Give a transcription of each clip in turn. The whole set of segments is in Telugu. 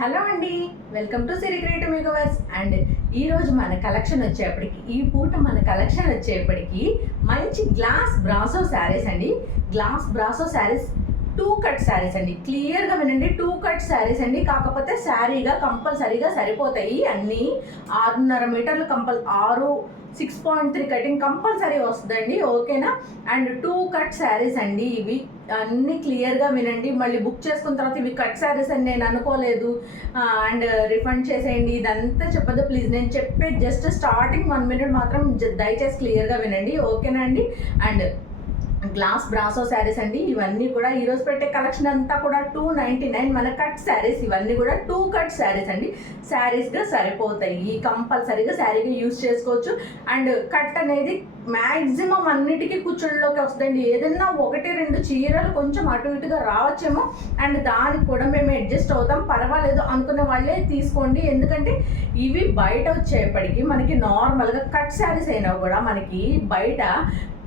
హలో అండి, welcome to Siri creative makeovers. And ఈరోజు మన కలెక్షన్ వచ్చేప్పటికి మంచి గ్లాస్ బ్రాసో శారీస్ అండి. Glass brasso saris 2 cut saris అండి. క్లియర్గా వినండి, 2 కట్ శారీస్ అండి. కాకపోతే శారీగా కంపల్సరీగా సరిపోతాయి. అన్నీ 6.5 మీటర్లు 6.3 కటింగ్ కంపల్సరీ వస్తుందండి. ఓకేనా? అండ్ 2 కట్ శారీస్ అండి. ఇవి అన్నీ క్లియర్గా వినండి. మళ్ళీ బుక్ చేసుకున్న తర్వాత ఇవి కట్ శారీస్ అని నేను అనుకోలేదు అండ్ రిఫండ్ చేసేయండి ఇదంతా చెప్పదు ప్లీజ్. నేను చెప్పే జస్ట్ స్టార్టింగ్ 1 మినిట్ మాత్రం దయచేసి క్లియర్గా వినండి. ఓకేనా అండి? అండ్ గ్లాస్ బ్రాసో శారీస్ అండి. ఇవన్నీ కూడా ఈరోజు పెట్టే కలెక్షన్ అంతా కూడా 299 మన కట్ శారీస్. ఇవన్నీ కూడా 2 కట్ శారీస్ అండి. శారీస్గా సరిపోతాయి, కంపల్సరీగా శారీగా యూజ్ చేసుకోవచ్చు. అండ్ కట్ అనేది మ్యాక్సిమం అన్నిటికీ కూర్చోళ్ళలోకి వస్తుందండి. ఏదైనా 1-2 చీరలు కొంచెం అటు ఇటుగా రావచ్చేమో, అండ్ దానికి కూడా మేము అడ్జస్ట్ అవుతాం, పర్వాలేదు అనుకునే వాళ్ళే తీసుకోండి. ఎందుకంటే ఇవి బయట వచ్చేప్పటికి మనకి నార్మల్గా కట్ శారీస్ అయినా కూడా మనకి బయట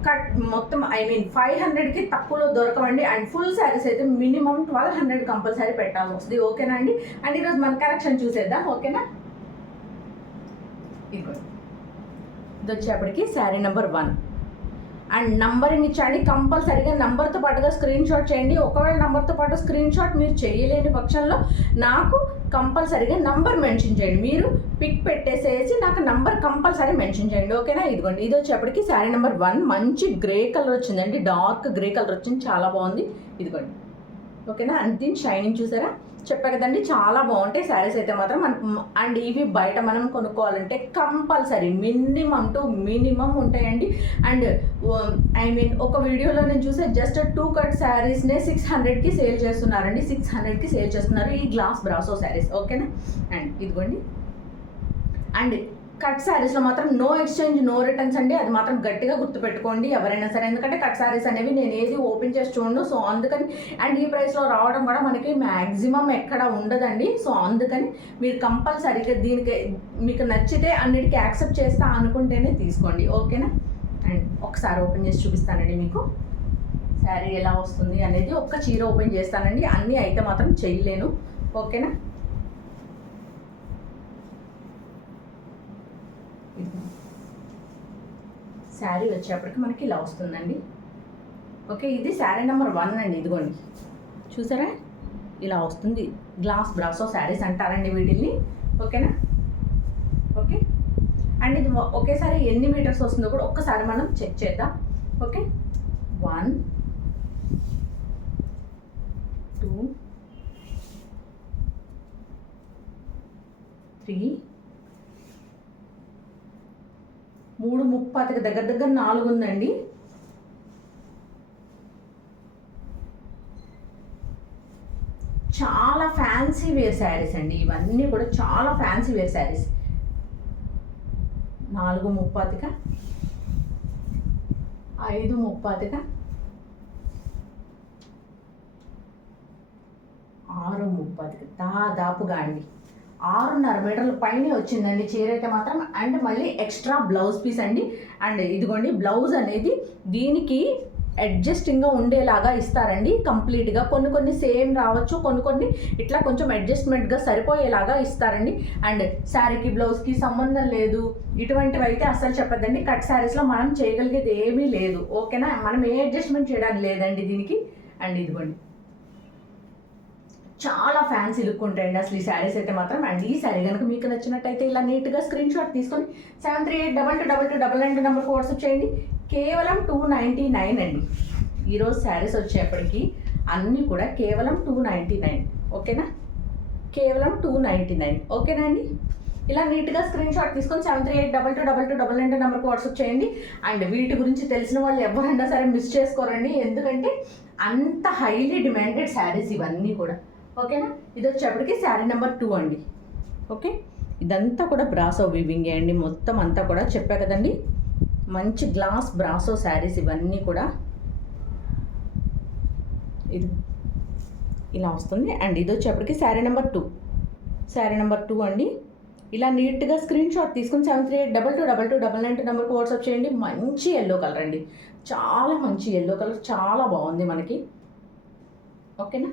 కట్ మొత్తం 500కి తక్కువలో దొరకవండి. అండ్ ఫుల్ శారీస్ అయితే మినిమం 1200 కంపల్సరీ పెట్టాల్సి వస్తుంది. ఓకేనా అండి? అండ్ ఈరోజు మన కలెక్షన్ చూసేద్దాం. ఓకేనా? ఇది వచ్చేప్పటికి శారీ నెంబర్ 1 అండ్ నంబరింగ్ ఇచ్చండి. కంపల్సరీగా నంబర్తో పాటుగా స్క్రీన్ షాట్ చేయండి. ఒకవేళ నంబర్తో పాటు స్క్రీన్ షాట్ మీరు చేయలేని పక్షంలో నాకు కంపల్సరీగా నంబర్ మెన్షన్ చేయండి. మీరు పిక్ పెట్టేసేసి నాకు నంబర్ కంపల్సరీ మెన్షన్ చేయండి. ఓకేనా? ఇదిగోండి, ఇది వచ్చేప్పటికి శారీ నెంబర్ 1 మంచి గ్రే కలర్ వచ్చిందండి. డార్క్ గ్రే కలర్ వచ్చింది, చాలా బాగుంది. ఇదిగోండి, ఓకేనా? అండ్ దీని షైనింగ్ చూసారా? చెప్పా కదండి, చాలా బాగుంటాయి శారీస్ అయితే మాత్రం. అండ్ ఇవి బయట మనం కొనుక్కోవాలంటే కంపల్సరీ మినిమం ఉంటాయండి. అండ్ ఒక వీడియోలో నేను చూసే జస్ట్ 2 కట్ శారీస్నే 600కి సేల్ చేస్తున్నారండి. 600కి సేల్ చేస్తున్నారు ఈ గ్లాస్ బ్రాసో శారీస్. ఓకేనా? అండ్ ఇదిగోండి, అండ్ కట్ శారీస్లో మాత్రం నో ఎక్స్చేంజ్ నో రిటర్న్స్ అండి. అది మాత్రం గట్టిగా గుర్తుపెట్టుకోండి ఎవరైనా సరే. ఎందుకంటే కట్ శారీస్ అనేవి నేను ఏది ఓపెన్ చేసి చూడను. సో అందుకని అండ్ ఈ ప్రైస్లో రావడం కూడా మనకి మ్యాక్సిమం ఎక్కడ ఉండదండి. సో అందుకని మీరు కంపల్సరీగా దీనికి మీకు నచ్చితే అన్నిటికీ యాక్సెప్ట్ చేస్తా అనుకుంటేనే తీసుకోండి. ఓకేనా? అండ్ ఒకసారి ఓపెన్ చేసి చూపిస్తానండి మీకు శారీ ఎలా వస్తుంది అనేది. ఒక్క చీర ఓపెన్ చేస్తానండి, అన్నీ అయితే మాత్రం చేయలేను. ఓకేనా? శారీ వచ్చేప్పటికి మనకి ఇలా వస్తుందండి. ఓకే, ఇది శారీ నెంబర్ 1 అండి. ఇదిగోండి, చూసారా? ఇలా వస్తుంది. గ్లాస్ బ్రాసో శారీస్ అంటారండి వీటిల్ని. ఓకేనా? ఓకే, అండ్ ఇది ఒకేసారి ఎన్ని మీటర్స్ వస్తుందో కూడా ఒక్కసారి మనం చెక్ చేద్దాం. ఓకే, 1 2 3 3:30కి దగ్గర 4 ఉందండి. చాలా ఫ్యాన్సీ వేర్ శారీస్ అండి ఇవన్నీ కూడా, చాలా ఫ్యాన్సీ వేర్ శారీస్. 4:30కి 5:30కి 6:30కి దాదాపుగా అండి 6.5 మీటర్ల పైన వచ్చిందండి చీర అయితే మాత్రం. అండ్ మళ్ళీ ఎక్స్ట్రా బ్లౌజ్ పీస్ అండి. అండ్ ఇదిగోండి, బ్లౌజ్ అనేది దీనికి అడ్జస్టింగ్గా ఉండేలాగా ఇస్తారండి కంప్లీట్గా. కొన్ని సేమ్ రావచ్చు, కొన్ని ఇట్లా కొంచెం అడ్జస్ట్మెంట్గా సరిపోయేలాగా ఇస్తారండి. అండ్ శారీకి బ్లౌజ్కి సంబంధం లేదు, ఇటువంటివి అయితే అస్సలు చెప్పద్దండి. కట్ శారీస్లో మనం చేయగలిగేది ఏమీ లేదు. ఓకేనా? మనం ఏ అడ్జస్ట్మెంట్ చేయడానికి లేదండి దీనికి. అండ్ ఇదిగోండి, చాలా ఫ్యాన్సీ లుక్ ఉంటాయండి అసలు ఈ శారీస్ అయితే మాత్రం. అండ్ ఈ శారీ కనుక మీకు నచ్చినట్టయితే ఇలా నీట్గా స్క్రీన్ షాట్ తీసుకొని 73822299 నెంబర్కి వాట్సాప్ చేయండి. కేవలం 299 అండి. ఈరోజు శారీస్ వచ్చేప్పటికి అన్నీ కూడా కేవలం 299. ఓకేనా? కేవలం 299. ఓకేనా అండి? ఇలా నీట్గా స్క్రీన్ షాట్ తీసుకొని 73822299 నెంబర్కి వాట్సాప్ చేయండి. అండ్ వీటి గురించి తెలిసిన వాళ్ళు ఎవరైనా సరే మిస్ చేసుకోరండి, ఎందుకంటే అంత హైలీ డిమాండెడ్ శారీస్ ఇవన్నీ కూడా. ఓకేనా? ఇది వచ్చేప్పటికి శారీ నెంబర్ 2 అండి. ఓకే, ఇదంతా కూడా బ్రాసో వీవింగ్ అండి. మొత్తం అంతా కూడా చెప్పా కదండి, మంచి గ్లాస్ బ్రాసో శారీస్ ఇవన్నీ కూడా. ఇది ఇలా వస్తుంది. అండ్ ఇది వచ్చేప్పటికి శారీ నెంబర్ 2 అండి. ఇలా నీట్గా స్క్రీన్ షాట్ తీసుకుని 73822299 నెంబర్కి వాట్సాప్ చేయండి. మంచి ఎల్లో కలర్ అండి, చాలా మంచి ఎల్లో కలర్, చాలా బాగుంది మనకి. ఓకేనా?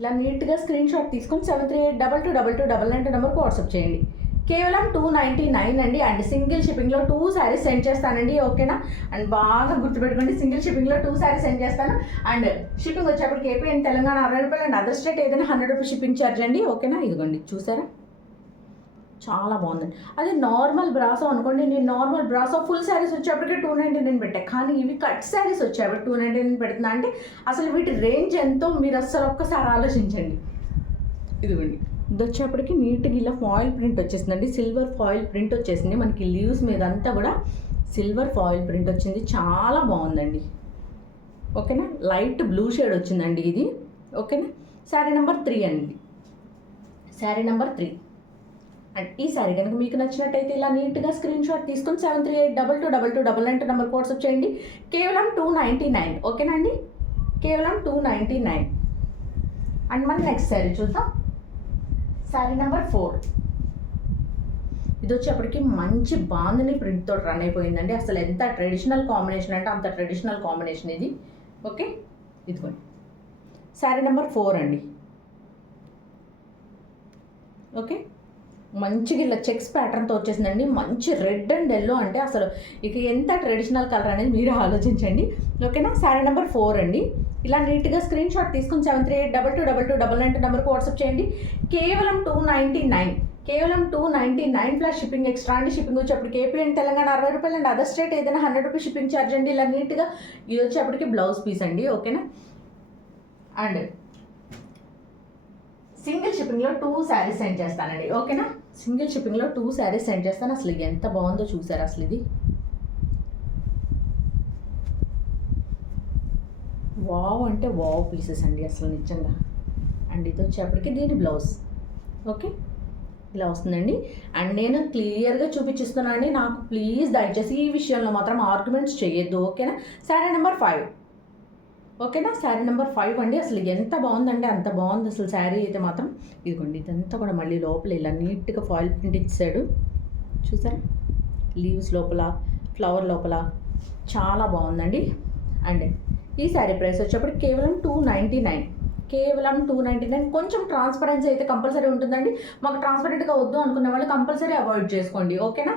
ఇలా నీట్గా స్క్రీన్ షాట్ తీసుకొని 7382222299 నెంబర్కి వాట్సాప్ చేయండి. కేవలం 299 అండి. అండ్ సింగిల్ షిప్పింగ్లో 2 శారీస్ సెండ్ చేస్తానండి, ఓకేనా. అండ్ బాగా గుర్తుపెట్టుకోండి, సింగిల్ షిప్పింగ్లో 2 శారీస్ సెండ్ చేస్తాను. అండ్ షిప్పింగ్ వచ్చేప్పటికి ఏపీ అండ్ తెలంగాణ 60 రూపాయలు అండ్ అదర్ స్టేట్ ఏదైనా 100 రూపీస్ షిప్పింగ్ ఛార్జ్ అండి, ఓకేనా. ఇదిగోండి చూసారా, చాలా బాగుందండి. అదే నార్మల్ బ్రాసో అనుకోండి, నేను నార్మల్ బ్రాసో ఫుల్ శారీస్ వచ్చేప్పటికి 299 పెట్టాను, కానీ ఇవి కట్ శారీస్ వచ్చేప్పటికి 299 పెడుతున్నా అంటే అసలు వీటి రేంజ్ ఎంతో మీరు అస్సలు ఒక్కసారి ఆలోచించండి. ఇదిగోండి, ఇది వచ్చేప్పటికి నీట్గా ఇలా ఫాయిల్ ప్రింట్ వచ్చేసిందండి, సిల్వర్ ఫాయిల్ ప్రింట్ వచ్చేసింది. మనకి లీవ్స్ మీద అంతా కూడా సిల్వర్ ఫాయిల్ ప్రింట్ వచ్చింది, చాలా బాగుందండి, ఓకేనా. లైట్ బ్లూ షేడ్ వచ్చిందండి ఇది, ఓకేనా. శారీ నెంబర్ 3 అండి, శారీ నెంబర్ 3. అండ్ ఈ శారీ కనుక మీకు నచ్చినట్టయితే ఇలా నీట్గా స్క్రీన్ షాట్ తీసుకొని 7382222299 నెంబర్కి వాట్సాప్ చేయండి. కేవలం 299, ఓకేనా అండి, కేవలం 299. అండ్ మనం నెక్స్ట్ శారీ చూద్దాం. శారీ నెంబర్ 4. ఇది వచ్చేప్పటికి మంచి బాందిని ప్రింట్ తోటి రన్ అయిపోయిందండి. అసలు ఎంత ట్రెడిషనల్ కాంబినేషన్ అంటే అంత ట్రెడిషనల్ కాంబినేషన్ ఇది, ఓకే. ఇదిగోండి శారీ నెంబర్ 4 అండి, ఓకే. మంచిగా ఇలా చెక్స్ ప్యాటర్న్తో వచ్చేసిందండి. మంచి రెడ్ అండ్ ఎల్లో అంటే అసలు ఇక ఎంత ట్రెడిషనల్ కలర్ అనేది మీరు ఆలోచించండి, ఓకేనా. శారీ నెంబర్ 4 అండి. ఇలా నీట్గా స్క్రీన్ షాట్ తీసుకుని 7382222299 నెంబర్కి వాట్సాప్ చేయండి. కేవలం 299, కేవలం 299 ప్లస్ షిప్పింగ్ ఎక్స్ట్రా అండి. షిప్పింగ్ వచ్చేప్పటికి ఏపీ అండ్ తెలంగాణ 60 రూపాయలు అండి, అదర్ స్టేట్ ఏదైనా 100 రూపీస్ షిప్పింగ్ ఛార్జ్ అండి. ఇలా నీట్గా ఇది వచ్చేప్పటికి బ్లౌజ్ పీస్ అండి, ఓకేనా. అండ్ సింగిల్ షిప్పింగ్లో 2 శారీస్ సెండ్ చేస్తానండి, ఓకేనా. సింగిల్ షిప్పింగ్లో 2 శారీస్ సెండ్ చేస్తాను. అసలు ఎంత బాగుందో చూసారు అసలు ఇది, వావ్ అంటే వావ్ పీసెస్ అండి అసలు నిజంగా. అండ్ ఇది వచ్చేప్పటికి దీని బ్లౌజ్, ఓకే, ఇలా వస్తుందండి. అండ్ నేను క్లియర్గా చూపించిస్తున్నాను అండి, నాకు ప్లీజ్ దయచేసి ఈ విషయంలో మాత్రం ఆర్గ్యుమెంట్స్ చేయొద్దు, ఓకేనా. శారీ నెంబర్ 5, ఓకేనా. శారీ నెంబర్ 5 అండి. అసలు ఎంత బాగుందండి, అంత బాగుంది అసలు శారీ అయితే మాత్రం. ఇదిగోండి ఇదంతా కూడా మళ్ళీ లోపల ఇలా నీట్గా ఫాయిల్ ప్రింట్ ఇచ్చాడు, చూసారా, లీవ్స్ లోపల, ఫ్లవర్ లోపల, చాలా బాగుందండి. అండ్ ఈ శారీ ప్రైస్ వచ్చేప్పటికి కేవలం 299, కేవలం 299. కొంచెం ట్రాన్స్పరెన్సీ అయితే కంపల్సరీ ఉంటుందండి. మాకు ట్రాన్స్పరెంట్గా వద్దు అనుకున్న వాళ్ళు కంపల్సరీ అవాయిడ్ చేసుకోండి, ఓకేనా.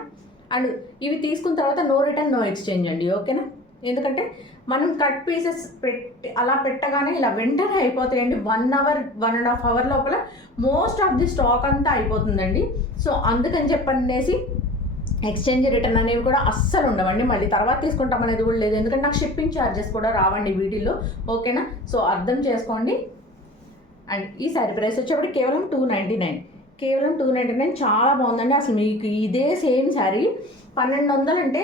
అండ్ ఇవి తీసుకున్న తర్వాత నో రిటర్న్ నో ఎక్స్చేంజ్ అండి, ఓకేనా. ఎందుకంటే మనం కట్ పీసెస్ పెట్టి అలా పెట్టగానే ఇలా వెంటనే అయిపోతాయండి. 1 అవర్ 1.5 అవర్ లోపల మోస్ట్ ఆఫ్ ది స్టాక్ అంతా అయిపోతుందండి. సో అందుకని చెప్పనేసి ఎక్స్చేంజ్ రిటర్న్ అనేవి కూడా అస్సలు ఉండవండి. మళ్ళీ తర్వాత తీసుకుంటాం అనేది కూడా లేదు, ఎందుకంటే నాకు షిప్పింగ్ ఛార్జెస్ కూడా రావండి వీటిల్లో, ఓకేనా. సో అర్థం చేసుకోండి. అండ్ ఈ శారీ ప్రైస్ వచ్చేప్పటికి కేవలం 299, కేవలం 299. చాలా బాగుందండి. అసలు మీకు ఇదే సేమ్ శారీ 1200 అంటే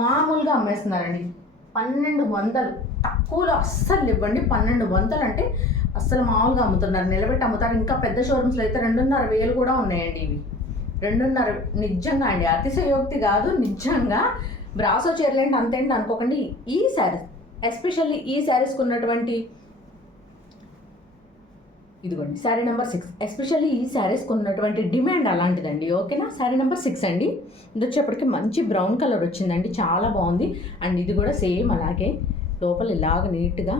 మామూలుగా అమ్మేస్తున్నారండి. 1200 తక్కువలో అస్సలు ఇవ్వండి. 1200 అంటే అస్సలు మామూలుగా అమ్ముతున్నారు, నిలబెట్టి అమ్ముతారు. ఇంకా పెద్ద షోరూమ్స్లో అయితే 2,500 కూడా ఉన్నాయండి ఇవి. 2,500 నిజంగా అండి, అతిశయోక్తి కాదు, నిజంగా. బ్రాసో చీరలేంటి అంతేంటి అనుకోకండి. ఈ శారీస్ ఎస్పెషల్లీ ఈ శారీస్కి ఉన్నటువంటి ఇదిగోండి శారీ నెంబర్ 6, ఎస్పెషల్లీ ఈ శారీస్కి ఉన్నటువంటి డిమాండ్ అలాంటిదండి, ఓకేనా. శారీ నెంబర్ 6 అండి. ఇది వచ్చేప్పటికి మంచి బ్రౌన్ కలర్ వచ్చిందండి, చాలా బాగుంది. అండ్ ఇది కూడా సేమ్ అలాగే లోపల ఇలాగ నీట్గా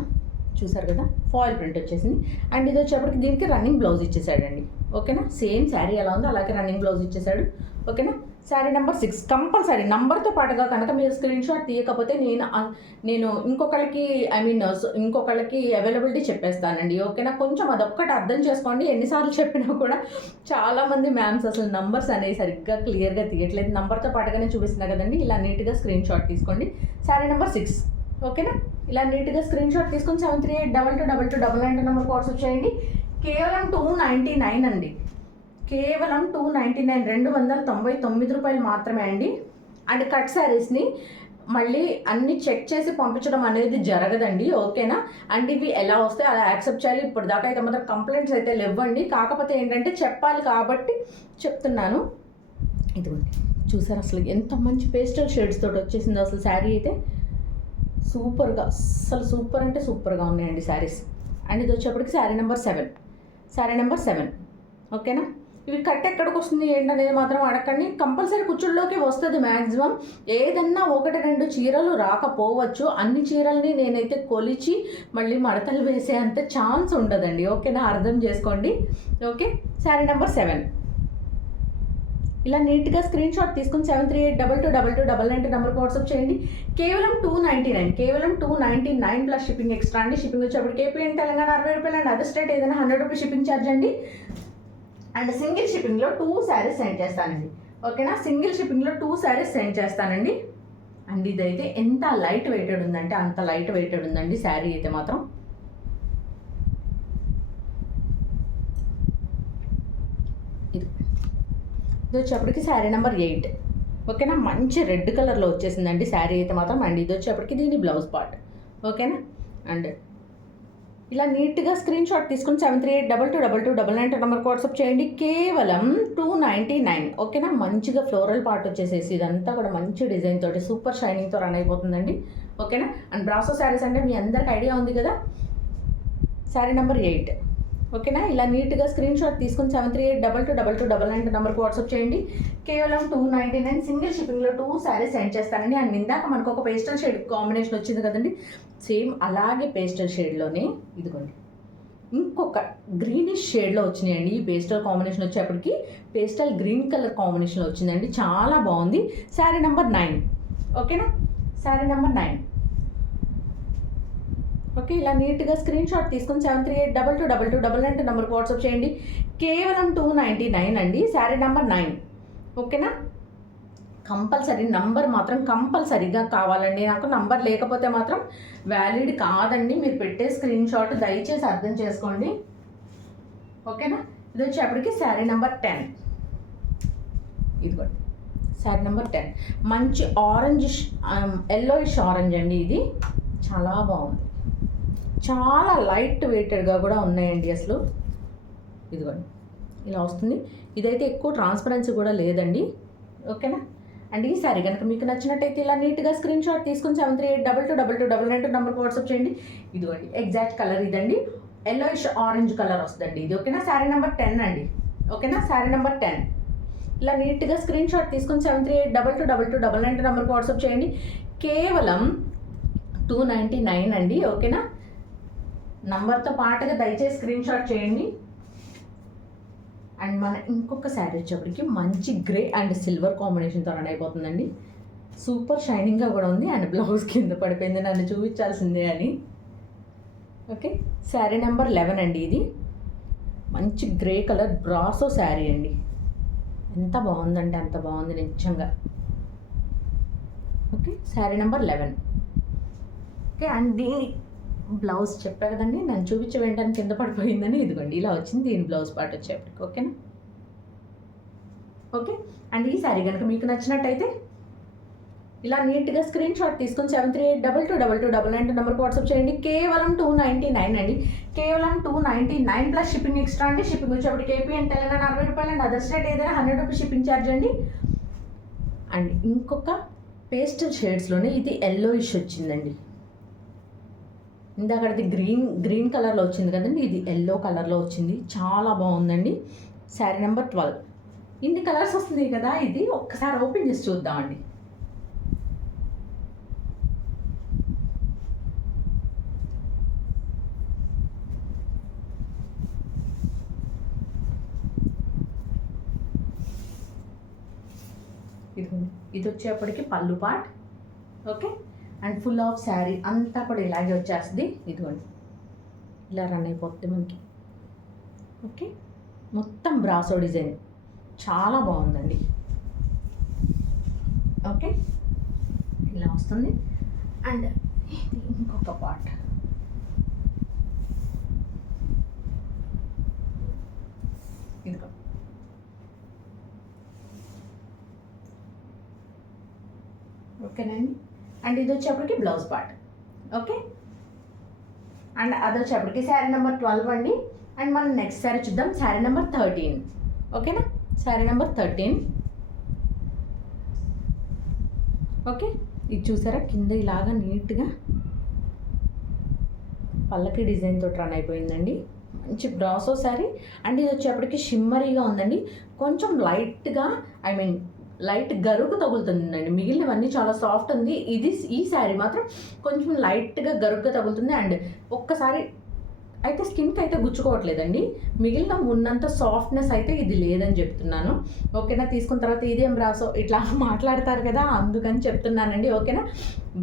చూసారు కదా, ఫాయిల్ ప్రింట్ వచ్చేసింది. అండ్ ఇది వచ్చేప్పటికి దీనికి రన్నింగ్ బ్లౌజ్ ఇచ్చేసాడండి, ఓకేనా. సేమ్ శారీ ఎలా ఉందో అలాగే రన్నింగ్ బ్లౌజ్ ఇచ్చేసాడు, ఓకేనా. శారీ నెంబర్ 6 కంపల్సరీ నంబర్తో పాటుగా కనుక మీరు స్క్రీన్ షాట్ తీయకపోతే నేను ఇంకొకళ్ళకి అవైలబిలిటీ చెప్పేస్తానండి, ఓకేనా. కొంచెం అదొక్కటి అర్థం చేసుకోండి. ఎన్నిసార్లు చెప్పినా కూడా చాలామంది మ్యామ్స్ అసలు నంబర్స్ అనేవి సరిగ్గా క్లియర్గా తీయట్లేదు. నంబర్తో పాటుగానే చూపిస్తున్నా కదండి, ఇలా నీట్గా స్క్రీన్ షాట్ తీసుకోండి. శారీ నెంబర్ 6, ఓకేనా. ఇలా నీట్గా స్క్రీన్ షాట్ తీసుకొని 7382222299 నెంబర్కి వాట్సాప్ చేయండి. కేవలం 299 అండి, కేవలం 299, 299 రూపాయలు మాత్రమే అండి. అండ్ కట్ శారీస్ని మళ్ళీ అన్ని చెక్ చేసి పంపించడం అనేది జరగదండి, ఓకేనా. అండ్ ఇవి ఎలా వస్తే అలా యాక్సెప్ట్ చేయాలి. ఇప్పుడు దాకా అయితే మాత్రం కంప్లైంట్స్ అయితే లేవండి. కాకపోతే ఏంటంటే చెప్పాలి కాబట్టి చెప్తున్నాను. ఇదిగోండి చూసారు అసలు ఎంత మంచి పేస్టల్ షేడ్స్ తోటి వచ్చేసిందో అసలు శారీ అయితే సూపర్గా, అసలు సూపర్ అంటే సూపర్గా ఉన్నాయండి శారీస్. అండ్ ఇది వచ్చేప్పటికి శారీ నెంబర్ 7, శారీ నెంబర్ 7, ఓకేనా. ఇవి కట్ ఎక్కడికి వస్తుంది ఏంటనేది మాత్రం అడగండి. కంపల్సరీ కుచ్చుల్లోకి వస్తుంది మ్యాక్సిమం. ఏదన్నా 1-2 చీరలు రాకపోవచ్చు. అన్ని చీరల్ని నేనైతే కొలిచి మళ్ళీ మడతలు వేసే అంత ఛాన్స్ ఉండదండి. ఓకేనా, అర్థం చేసుకోండి. Okay, sari number 7. ఇలా నీట్గా స్క్రీన్ షాట్ తీసుకుని 7382222299 నెంబర్కి వాట్సాప్ చేయండి. కేవలం 299, కేవలం 299 ప్లస్ షిప్పింగ్ ఎక్స్ట్రా అండి. షిప్పింగ్ వచ్చేప్పటికి ఏపీ అండ్ తెలంగాణ 60 రూపాయలు అండ్ అదర్ స్టేట్ ఏదైనా 100 రూపీస్ షిప్పింగ్ ఛార్జ్ అండి. అండ్ సింగిల్ షిప్పింగ్లో 2 శారీస్ సెండ్ చేస్తానండి. ఓకేనా, సింగిల్ షిప్పింగ్లో 2 శారీస్ సెండ్ చేస్తానండి. అండ్ ఇదైతే ఎంత లైట్ వెయిటెడ్ ఉందంటే అంత లైట్ వెయిటెడ్ ఉందండి శారీ అయితే మాత్రం. ఇది వచ్చేప్పటికి శారీ నెంబర్ 8. ఓకేనా, మంచి రెడ్ కలర్లో వచ్చేసిందండి శారీ అయితే మాత్రం. అండ్ ఇది వచ్చేప్పటికి దీని బ్లౌజ్ పార్ట్. ఓకేనా, అండ్ ఇలా నీట్గా స్క్రీన్ షాట్ తీసుకుని 73822299 నెంబర్కి వాట్సాప్ చేయండి. కేవలం 299. ఓకేనా, మంచిగా ఫ్లోరల్ పార్ట్ వచ్చేసేసి ఇదంతా కూడా మంచి డిజైన్ తోటి సూపర్ షైనింగ్తో రన్ అయిపోతుందండి. ఓకేనా, అండ్ బ్రాసో శారీస్ అంటే మీ అందరికి ఐడియా ఉంది కదా. శారీ నెంబర్ 8. ఓకేనా, ఇలా నీట్గా స్క్రీన్ షాట్ తీసుకుని 73822299 నెంబర్కి వాట్సాప్ చేయండి. కేవలం 299 సింగిల్ షిప్పింగ్లో 2 శారీస్ సెండ్ చేస్తానండి. అండ్ ఇందాక మనకు ఒక పేస్టల్ షేడ్ కాంబినేషన్ వచ్చింది కదండి, సేమ్ అలాగే పేస్టల్ షేడ్లోనే ఇదిగోండి ఇంకొక గ్రీనిష్ షేడ్లో వచ్చినాయండి. ఈ పేస్టల్ కాంబినేషన్ వచ్చేప్పటికి పేస్టల్ గ్రీన్ కలర్ కాంబినేషన్లో వచ్చిందండి, చాలా బాగుంది. శారీ నెంబర్ 9. ఓకేనా, శారీ నెంబర్ 9. ఓకే, ఇలా నీట్గా స్క్రీన్ షాట్ తీసుకుని 73822299 నెంబర్కి వాట్సాప్ చేయండి. కేవలం 299 అండి. శారీ నెంబర్ 9. ఓకేనా, కంపల్సరీ నంబర్ మాత్రం కంపల్సరీగా కావాలండి. నాకు నంబర్ లేకపోతే మాత్రం వ్యాలిడ్ కాదండి. మీరు పెట్టే స్క్రీన్ షాట్ దయచేసి అర్థం చేసుకోండి. ఓకేనా, ఇది వచ్చేప్పటికి శారీ నెంబర్ 10. ఇదిగోండి శారీ నెంబర్ 10. మంచి ఆరెంజ్ ఎల్లోయిష్ ఆరెంజ్ అండి. ఇది చాలా బాగుంది, చాలా లైట్ వెయిటెడ్గా కూడా ఉన్నాయండి అసలు. ఇదిగోండి ఇలా వస్తుంది. ఇదైతే ఎక్కువ ట్రాన్స్పరెన్సీ కూడా లేదండి. ఓకేనా, అండ్ ఈ సారీ కనుక మీకు నచ్చినట్టయితే ఇలా నీట్గా స్క్రీన్ షాట్ తీసుకుని 73822299 నెంబర్కి వాట్సాప్ చేయండి. ఇదిగోండి ఎగ్జాక్ట్ కలర్ ఇదండి, ఎల్లోయిష్ ఆరెంజ్ కలర్ వస్తుందండి ఇది. ఓకేనా, శారీ నెంబర్ 10 అండి. ఓకేనా, శారీ నెంబర్ 10. ఇలా నీట్గా స్క్రీన్ షాట్ తీసుకుని 73822299 నెంబర్కి వాట్సాప్ చేయండి. కేవలం 299 అండి. ఓకేనా, నంబర్తో పాటుగా దయచేసి స్క్రీన్ షాట్ చేయండి. అండ్ మన ఇంకొక శారీ వచ్చేప్పటికి మంచి గ్రే అండ్ సిల్వర్ కాంబినేషన్తో రన్ అయిపోతుందండి. సూపర్ షైనింగ్గా కూడా ఉంది. అండ్ బ్లౌజ్ కింద పడిపోయింది, నన్ను చూపించాల్సిందే అని. ఓకే, శారీ నెంబర్ 11 అండి. ఇది మంచి గ్రే కలర్ బ్రాసో శారీ అండి. ఎంత బాగుందంటే అంత బాగుంది నిజంగా. Okay, sari number 11. Okay, and దీని బ్లౌజ్ చెప్పా కదండి, నన్ను చూపించే వెంటనే కింద పడిపోయిందని. ఇదిగోండి ఇలా వచ్చింది దీని బ్లౌజ్ పార్ట్ వచ్చేప్పటికి. ఓకేనా, ఓకే, అండ్ ఈ శారీ కనుక మీకు నచ్చినట్టయితే ఇలా నీట్గా స్క్రీన్ షాట్ తీసుకుని 73822299 నెంబర్కి వాట్సాప్ చేయండి. కేవలం 299 అండి. కేవలం 299 ప్లస్ షిప్పింగ్ ఎక్స్ట్రా అండి. షిప్పింగ్ వచ్చేప్పటికి ఏపీ అండ్ తెలంగాణ 60 రూపాయలు అండ్ అదర్ స్టేట్ ఏదైనా 100 రూపీస్ షిప్పింగ్ ఛార్జ్ అండి. అండ్ ఇంకొక పేస్టల్ షేడ్స్లోనే ఇది ఎల్లోయిష్ వచ్చిందండి. ఇందాకది గ్రీన్ కలర్లో వచ్చింది కదండి, ఇది ఎల్లో కలర్లో వచ్చింది, చాలా బాగుందండి. శారీ నెంబర్ 12. ఇన్ని కలర్స్ వస్తుంది కదా, ఇది ఒక్కసారి ఓపెన్ చేసి చూద్దామండి. ఇది వచ్చేప్పటికి పళ్ళు part. Okay, and full of sari అంతా కూడా ఇలాగే వచ్చేస్తుంది. ఇదిగోండి ఇలా రన్ అయిపోతుంది మనకి. ఓకే, మొత్తం బ్రాసో డిజైన్ చాలా బాగుందండి. ఓకే, ఇలా వస్తుంది. అండ్ ఇది ఇంకొక పార్ట్. ఇదిగో ఓకేనండి. అండ్ ఇది వచ్చేప్పటికి బ్లౌజ్ పార్ట్. ఓకే, అండ్ అది వచ్చేప్పటికి శారీ నెంబర్ 12 అండి. అండ్ మనం నెక్స్ట్ శారీ చూద్దాం, శారీ నెంబర్ 13. ఓకేనా, శారీ నెంబర్ 13. ఓకే, ఇది చూసారా కింద ఇలాగా నీట్గా పల్లకి డిజైన్ తోటి రన్ అయిపోయిందండి. మంచి బ్రాసో శారీ. అండ్ ఇది వచ్చేప్పటికి షిమ్మరీగా ఉందండి, కొంచెం లైట్గా లైట్ గరుకు తగులుతుందండి. మిగిలినవన్నీ చాలా సాఫ్ట్ ఉంది, ఈ శారీ మాత్రం కొంచెం లైట్గా గరుగ్గా తగులుతుంది. అండ్ ఒక్కసారి అయితే స్కిన్కి అయితే గుచ్చుకోవట్లేదండి, మిగిలిన ఉన్నంత సాఫ్ట్నెస్ అయితే ఇది లేదని చెప్తున్నాను. ఓకేనా, తీసుకున్న తర్వాత ఇదేం బ్రాసో ఇట్లా మాట్లాడతారు కదా, అందుకని చెప్తున్నానండి. ఓకేనా,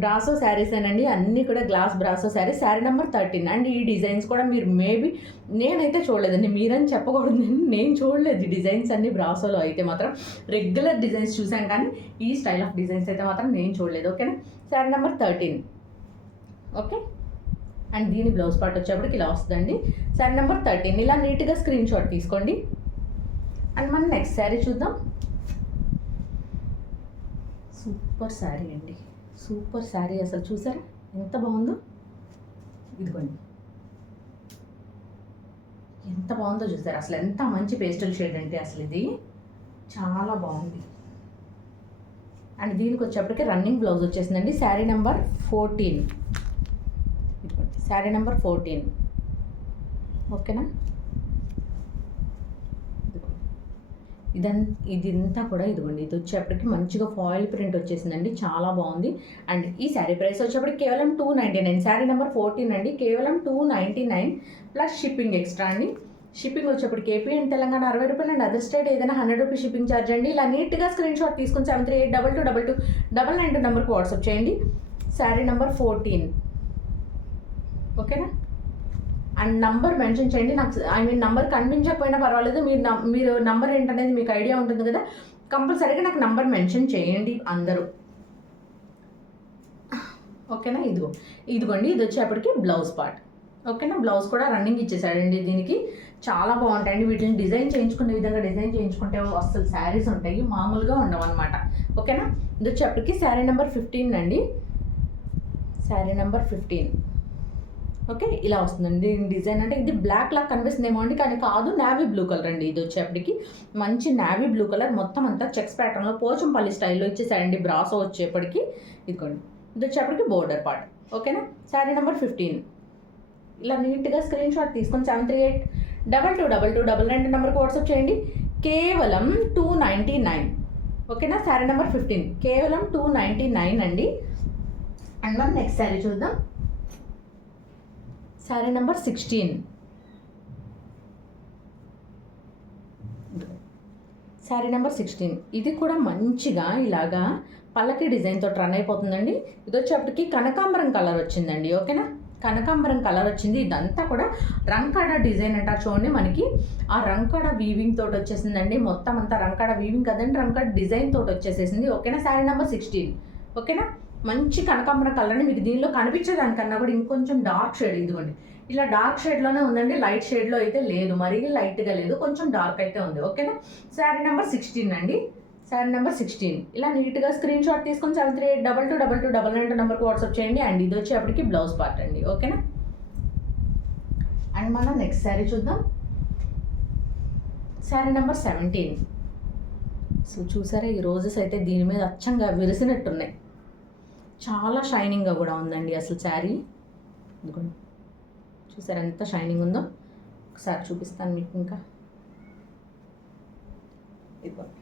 బ్రాసో శారీస్ ఏనండి, అన్నీ కూడా glass brasso sari. Sari number 13. And ఈ డిజైన్స్ కూడా మీరు మేబీ నేనైతే చూడలేదండి, మీరని చెప్పకూడదు, నేను చూడలేదు ఈ డిజైన్స్ అన్ని బ్రాసోలో. అయితే మాత్రం రెగ్యులర్ డిజైన్స్ చూసాను కానీ ఈ స్టైల్ ఆఫ్ డిజైన్స్ అయితే మాత్రం నేను చూడలేదు. ఓకేనా, శారీ నెంబర్ 13. ఓకే, అండ్ దీని బ్లౌజ్ పార్ట్ వచ్చేప్పటికి ఇలా వస్తుందండి. శారీ నెంబర్ 13. ఇలా నీట్గా స్క్రీన్ షాట్ తీసుకోండి. అండ్ మనం నెక్స్ట్ శారీ చూద్దాం. సూపర్ శారీ అండి, సూపర్ శారీ. అసలు చూసారా ఎంత బాగుందో, ఇదిగోండి ఎంత బాగుందో చూసారా, అసలు ఎంత మంచి పేస్టల్ షేడ్ అంటే అసలు ఇది చాలా బాగుంది. అండ్ దీనికి వచ్చేప్పటికి రన్నింగ్ బ్లౌజ్ వచ్చేసిందండి. శారీ నెంబర్ 14. శారీ నెంబర్ 14. ఓకేనా, ఇదంతా కూడా ఇదిగోండి, ఇది వచ్చేప్పటికి మంచిగా ఫాయిల్ ప్రింట్ వచ్చేసిందండి, చాలా బాగుంది. అండ్ ఈ శారీ ప్రైస్ వచ్చేప్పటికి కేవలం 299. శారీ నెంబర్ 14 అండి, కేవలం 299 ప్లస్ షిప్పింగ్ ఎక్స్ట్రా అండి. షిప్పింగ్ వచ్చేప్పటికి ఏపీ అండ్ తెలంగాణ 60 రూపాయలు అండ్ అదర్ స్టేట్ ఏదైనా 100 రూపీస్ షిప్పింగ్ ఛార్జ్ అండి. ఇలా నీట్గా స్క్రీన్ షాట్ తీసుకుని 73822229 నెంబర్కి వాట్సాప్ చేయండి. శారీ నెంబర్ 14. ఓకేనా, అండ్ నంబర్ మెన్షన్ చేయండి. నాకు నంబర్ కనిపించకపోయినా పర్వాలేదు, మీరు నంబర్ ఏంటనేది మీకు ఐడియా ఉంటుంది కదా, కంపల్సరీగా నాకు నంబర్ మెన్షన్ చేయండి అందరూ. ఓకేనా, ఇదిగోండి ఇది వచ్చేప్పటికి బ్లౌజ్ పార్ట్. ఓకేనా, బ్లౌజ్ కూడా రన్నింగ్ ఇచ్చేసాడండి. దీనికి చాలా బాగుంటాయండి, వీటిని డిజైన్ చేయించుకునే విధంగా డిజైన్ చేయించుకుంటే అసలు శారీస్ ఉంటాయి, మామూలుగా ఉండవు అనమాట. ఓకేనా, ఇది వచ్చేప్పటికి శారీ నెంబర్ 15 అండి. శారీ నెంబర్ 15. ఓకే, ఇలా వస్తుందండి దీని డిజైన్. అంటే ఇది బ్లాక్ లాగా కనిపిస్తుందేమో అండి, కానీ కాదు, నావీ బ్లూ కలర్ అండి. ఇది వచ్చేప్పటికి మంచి నావీ బ్లూ కలర్, మొత్తం అంతా చెక్స్ ప్యాటర్న్లో పోచంపల్లి స్టైల్లో ఇచ్చేసాడండి బ్రాసో వచ్చేప్పటికి. ఇదిగోండి, ఇది వచ్చేప్పటికి బోర్డర్ పార్ట్. ఓకేనా, శారీ నెంబర్ 15. ఇలా నీట్గా స్క్రీన్ షాట్ తీసుకొని 73822229 నెంబర్కి వాట్సాప్ చేయండి. కేవలం 299. ఓకేనా, శారీ నెంబర్ 15 కేవలం 299 అండి. అండ్ మనం నెక్స్ట్ శారీ చూద్దాం. శారీ నెంబర్ 16. శారీ నెంబర్ 16. ఇది కూడా మంచిగా ఇలాగా పల్లకి డిజైన్తో రన్ అయిపోతుందండి. ఇది వచ్చేప్పటికి కనకాంబరం కలర్ వచ్చిందండి. ఓకేనా, కనకాంబరం కలర్ వచ్చింది. ఇదంతా కూడా రంకాడ డిజైన్ అంటారు చూడండి, మనకి ఆ రంకాడ వీవింగ్ తోటి వచ్చేసిందండి. మొత్తం అంతా రంకాడ వీవింగ్ కదండి, రంకాడ డిజైన్ తోటి వచ్చేసేసింది. ఓకేనా, శారీ నెంబర్ 16. ఓకేనా, మంచి కనకాంబరం కలర్ అని మీకు దీనిలో కనిపించేదానికన్నా కూడా ఇంకొంచెం డార్క్ షేడ్, ఇదిగోండి ఇలా డార్క్ షేడ్లోనే ఉందండి, లైట్ షేడ్లో అయితే లేదు, మరీ లైట్గా లేదు, కొంచెం డార్క్ అయితే ఉంది. ఓకేనా, శారీ నెంబర్ 16 అండి. శారీ నెంబర్ 16. ఇలా నీట్గా స్క్రీన్ షాట్ తీసుకొని 73822229 నెంబర్కి వాట్సాప్ చేయండి. అండ్ ఇది వచ్చేప్పటికి బ్లౌజ్ పార్ట్ అండి. ఓకేనా, అండ్ మనం నెక్స్ట్ శారీ చూద్దాం. శారీ నెంబర్ 17. సో చూసారా, ఈ రోజెస్ అయితే దీని మీద అచ్చంగా విరిసినట్టున్నాయి, చాలా షైనింగ్గా కూడా ఉందండి అసలు శారీ. ఇదిగోండి చూసారా ఎంత షైనింగ్ ఉందో, ఒకసారి చూపిస్తాను మీకు. ఇంకా ఇదిగోండి.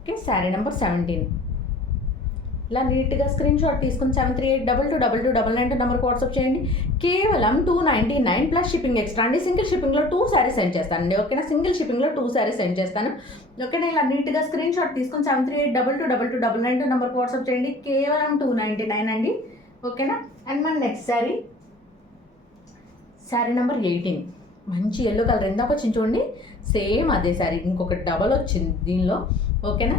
Okay, sari number 17. ఇలా నీట్గా స్క్రీన్ షాట్ తీసుకుని 73822229 నెంబర్కి వాట్సాప్ చేయండి. కేవలం 299 ప్లస్ షిప్పింగ్ ఎక్స్ట్రా అండి. సింగిల్ షిప్పింగ్లో 2 శారీస్ సెండ్ చేస్తానండి. ఓకేనా, సింగిల్ షిప్పింగ్లో 2 శారీస్ సెండ్ చేస్తాను. ఓకేనా, ఇలా నీట్గా స్క్రీన్ షాట్ తీసుకుని 73822229 నెంబర్కి వాట్సాప్ చేయండి. కేవలం 299 అండి. ఓకేనా, అండ్ మన నెక్స్ట్ శారీ, శారీ నెంబర్ 18. మంచి ఎల్లో కలర్, ఇందాక వచ్చింది చూడండి, సేమ్ అదే శారీ, ఇంకొక డబల్ వచ్చింది దీనిలో. ఓకేనా,